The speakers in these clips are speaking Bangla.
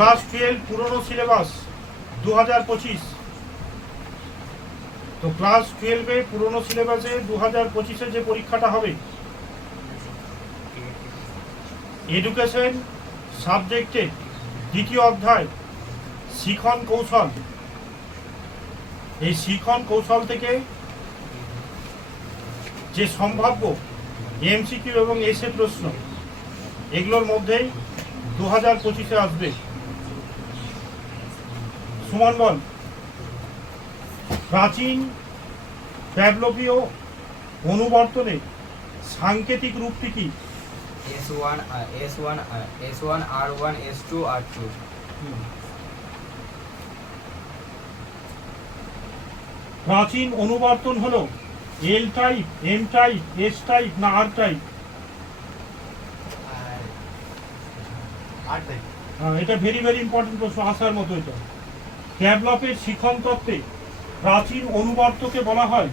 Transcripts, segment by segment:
ক্লাস 12 পুরনো সিলেবাস 2025। তো ক্লাস 12-এ পুরনো সিলেবাসে 2025-এ যে পরীক্ষাটা হবে, এডুকেশন সাবজেক্টে দ্বিতীয় অধ্যায় শিখন কৌশল। এই শিখন কৌশল থেকে যে সম্ভাব্য এমসিকিউ এবং এসএ প্রশ্ন, এগুলোর মধ্যেই 2025-এ আসবে। সুমন বল, প্রাচীন প্যাভলভীয় অনুবর্তনের সাংকেতিক রূপটি কি? S1 R1 S2 R2। প্রাচীন অনুবর্তন হলো L type, M type, S type না আর টাইপ? এটা ভেরি ভেরি ইম্পর্টেন্ট প্রশ্ন, আসার মতো। এটা প্যাভলভের শিখন তত্ত্বে প্রাচীন অনুবর্তকে বলা হয়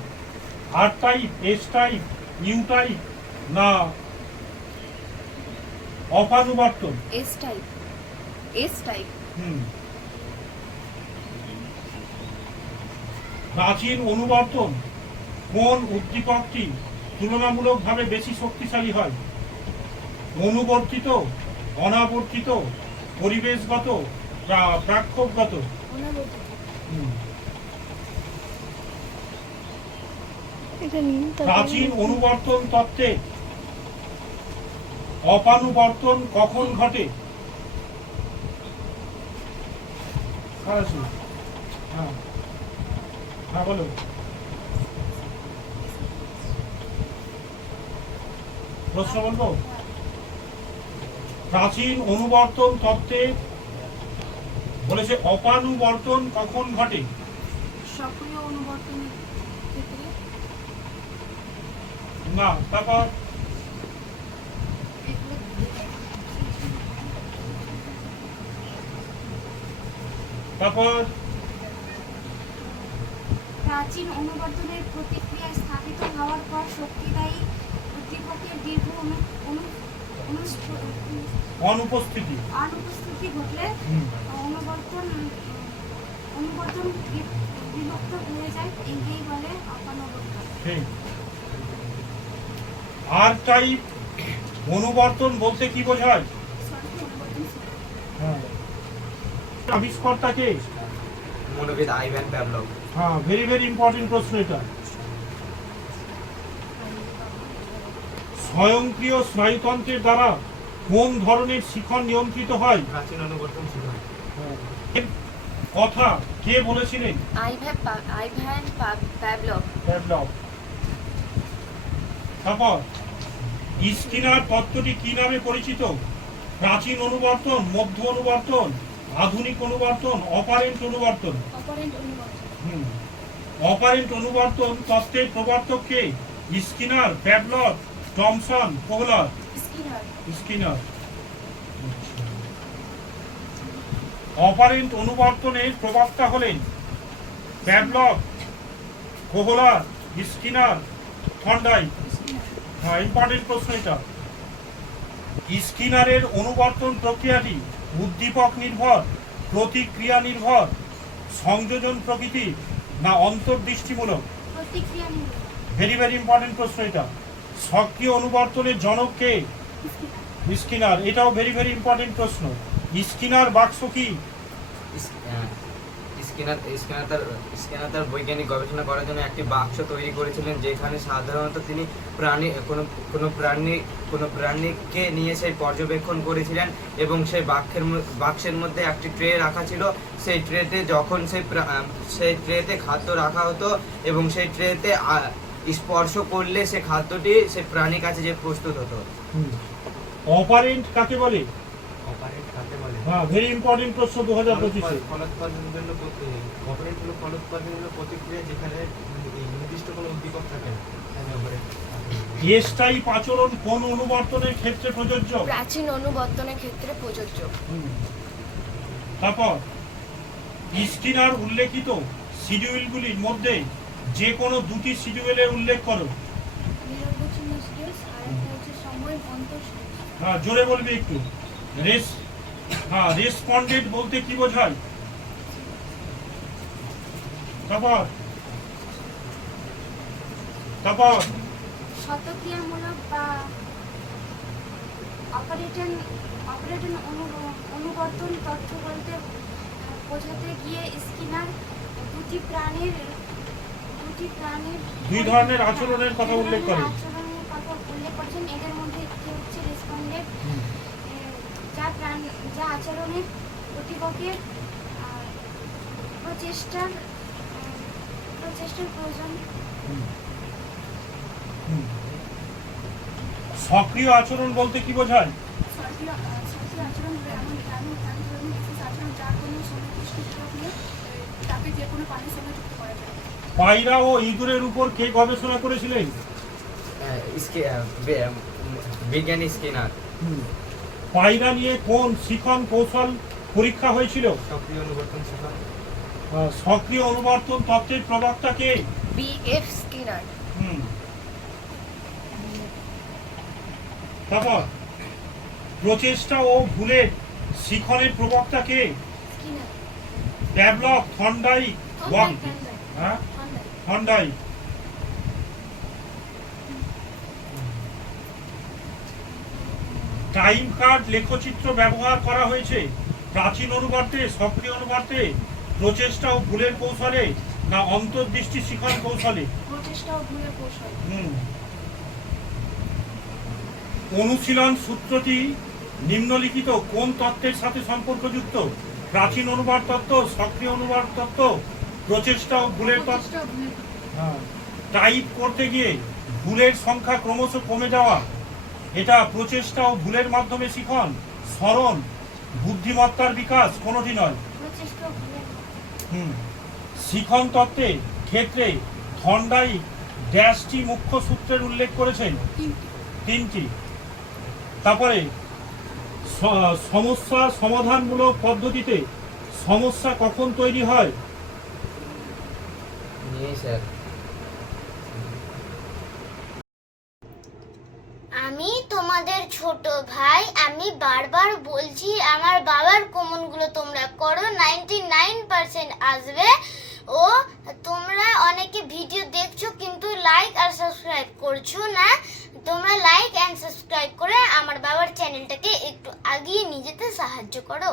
R type, S type, U type না অপানুবর্তন? S type. S type. প্রাচীন অনুবর্তন কোন উদ্দীপকটি তুলনামূলকভাবে বেশি শক্তিশালী হয়? অনুবর্তিত, অনাবর্তিত, পরিবেশগত, প্রাক্ষোভগত? প্রাচীন অনুবর্তন তত্ত্বে অপানুবর্তন কখন ঘটে? হ্যাঁ বলো। প্রশ্ন বলবো। প্রাচীন অনুবর্তন তত্ত্বে বলেছে অপানুবর্তন কখন ঘটে? সক্রিয় অনুবর্তনের ক্ষেত্রে না। তারপর প্রাচীন অনুবর্তনের প্রতিক্রিয়া স্থাপিত হওয়ার পর শক্তিদায়ী উদ্দীপকের দীর্ঘ অনুপস্থিতি ঘটলে অনুবর্তন বিলুপ্ত হয়ে যায়, একেই বলে অপানুবর্তন। আর টাইপ অনুবর্তন বলতে কি বোঝায়? আবিষ্কর্তা কে? মনোবিদ আইভান প্যাভলভ। হ্যাঁ, ভেরি ভেরি ইম্পর্টেন্ট প্রশ্ন এটা। স্বয়ংক্রিয় স্নায়ুতন্ত্রের দ্বারা কোন ধরনের শিখন নিয়ন্ত্রিত হয়? প্রাচীন অনুবর্তন শিখন। কথা কে বলেছিলেন? Ivan Pavlov. তারপর স্কিনার তত্ত্বটি কি নামে পরিচিত? প্রাচীন অনুবর্তন, মধ্য অনুবর্তন, আধুনিক অনুবর্তন, অপারেন্ট অনুবর্তন? অপারেন্ট অনুবর্তন তত্ত্বের প্রবর্তক কে? Skinner, Pavlov, Thomson, Kohler? Skinner. Operant অনুবর্তনের প্রবক্তা হলেন প্যাভলভ, কোহলার, স্কিনার, থর্নডাইক? হ্যাঁ, ইম্পর্টেন্ট প্রশ্ন এটা। স্কিনারের অনুবর্তন প্রক্রিয়াটি উদ্দীপক নির্ভর, প্রতিক্রিয়া নির্ভর, সংযোজন প্রকৃতি না অন্তর্দৃষ্টিমূলক? ভেরি ভেরি ইম্পর্টেন্ট প্রশ্ন এটা। সক্রিয় অনুবর্তনের জনক কে? স্কিনার। এটাও ভেরি ভেরি ইম্পর্টেন্ট প্রশ্ন। স্কিনার বাক্স কি? স্কিনার তার বৈজ্ঞানিক গবেষণা করার জন্য একটি বাক্স তৈরি করেছিলেন, যেখানে সাধারণত তিনি কোনো প্রাণীকে নিয়ে সেই পর্যবেক্ষণ করেছিলেন এবং সেই বাক্সের মধ্যে একটি ট্রে রাখা ছিল। সেই ট্রেতে যখন সেই ট্রেতে খাদ্য রাখা হতো এবং সেই ট্রেতে স্পর্শ করলে সে খাদ্যটি সেই প্রাণীর কাছে যে প্রস্তুত হতো। অপারেন্ট কাকে বলে? অপারেন্ট কাকে বলে? হ্যাঁ, ভেরি ইম্পর্টেন্ট প্রশ্ন 2025-এ। ফলোৎপাদনের জন্য অপারেন্ট হলো ফলোৎপাদনের প্রতিক্রিয়া যেখানে নির্দিষ্ট কোনো উদ্দীপক থাকে না। এস টাইপ আচরণ কোন অনুবর্তনের ক্ষেত্রে প্রযোজ্য? প্রাচীন অনুবর্তনের ক্ষেত্রে প্রযোজ্য। তারপর স্কিনার উল্লেখিত শিডিউলগুলির মধ্যে যে কোনো দুটি শিডিউলের উল্লেখ করো। হ্যাঁ, জোরে বলবি একটু। হ্যাঁ, রেসপন্ডেড বলতে কি বোঝায়? তারপর তারপর শতক্রিয়ামূলক বা অপারেটন অনুবর্তন তথ্য বলতে বোঝাতে গিয়ে স্কিনার দুটি প্রাণীর দুই ধরনের আচরণের কথা উল্লেখ করেন। আচরণের কথা উল্লেখ করেছেন। এদের মধ্যে একটি হচ্ছে রেসপন্ডেড, যা আচরণের প্রতিপক্ষের প্রচেষ্টার প্রয়োজন। সক্রিয় আচরণ বলতে কি বোঝায়? সক্রিয় আচরণ এমন ধরনের বিশেষ আচরণ যা কোনো সুনির্দিষ্ট নিয়ে তাকে যে কোনো পানির সঙ্গে যুক্ত করা যায়। পায়রা ও ইঁদুরের উপর কে গবেষণা করেছিলেন? বিজ্ঞানী স্কিনার। পায়রা নিয়ে কোন শিখন কৌশল পরীক্ষা হয়েছিল? সক্রিয় অনুবর্তন শিখন। সক্রিয় অনুবর্তন তত্ত্বের প্রবক্তা কে? B.F. স্কিনার। তারপর প্রচেষ্টা ও ভুলের শিখনের প্রবক্তা কে? Skinner. Pavlov, Thorndike, Thorndike. Time card লেখচিত্র ব্যবহার করা হয়েছে প্রাচীন অনুবর্তে, সক্রিয় অনুবর্তে, প্রচেষ্টা ও ভুলের কৌশলে না অন্তর্দৃষ্টি শিখন কৌশলে? প্রচেষ্টা ও ভুলের কৌশল। অনুশীলন সূত্রটি নিম্নলিখিত কোন তত্ত্বের সাথে সম্পর্কযুক্ত? প্রাচীন অনুবাদ তত্ত্ব, সক্রিয় অনুবাদ তত্ত্ব, প্রচেষ্টা ও ভুলের তত্ত্ব। টাইপ করতে গিয়ে ভুলের সংখ্যা ক্রমশ কমে যাওয়া, এটা প্রচেষ্টা ও ভুলের মাধ্যমে শিখন, স্মরণ, বুদ্ধিমত্তার বিকাশ, কোনোটি নয়। প্রচেষ্টা ও ভুলের শিখন তত্ত্বের ক্ষেত্রে থর্নডাইক ড্যাশটি মুখ্য সূত্রের উল্লেখ করেছেন? তিনটি। তারপরে সমস্যা সমাধানমূলক পদ্ধতিতে সমস্যা কখন তৈরি হয়? স্যার আমি তোমাদের ছোট ভাই, আমি বারবার বলছি আমার বাবার কমনগুলো তোমরা করো, 99% আসবে। ও তোমরা অনেকে ভিডিও দেখছো কিন্তু লাইক আর সাবস্ক্রাইব করছো না। তোমরা লাইক এন্ড সাবস্ক্রাইব করে আমার বাবার চ্যানেলটাকে একটু আগিয়ে নিয়ে যেতে সাহায্য করো।